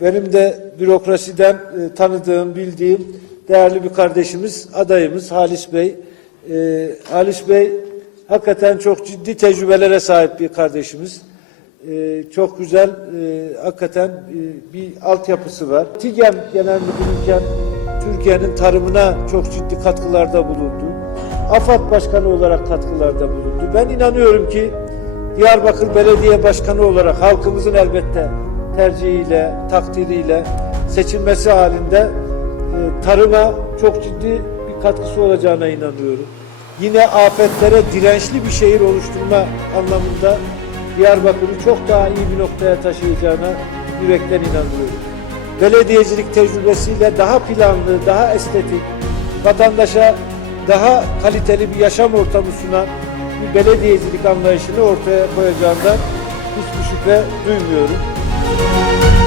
benim de bürokrasiden e, tanıdığım, bildiğim değerli bir kardeşimiz, adayımız Halis Bey. E, Halis Bey hakikaten çok ciddi tecrübelere sahip bir kardeşimiz. E, çok güzel, e, hakikaten e, bir altyapısı var. TİGEM Genel Müdürüyken Türkiye'nin tarımına çok ciddi katkılarda bulundu. AFAD Başkanı olarak katkılarda bulundu. Ben inanıyorum ki Diyarbakır Belediye Başkanı olarak halkımızın elbette tercihiyle, takdiriyle seçilmesi halinde e, tarıma çok ciddi bir katkısı olacağına inanıyorum. Yine afetlere dirençli bir şehir oluşturma anlamında Diyarbakır'ı çok daha iyi bir noktaya taşıyacağına yürekten inanıyorum. Belediyecilik tecrübesiyle daha planlı, daha estetik, vatandaşa daha kaliteli bir yaşam ortamı sunan bir belediyecilik anlayışını ortaya koyacağından hiçbir şüphe duymuyorum. Música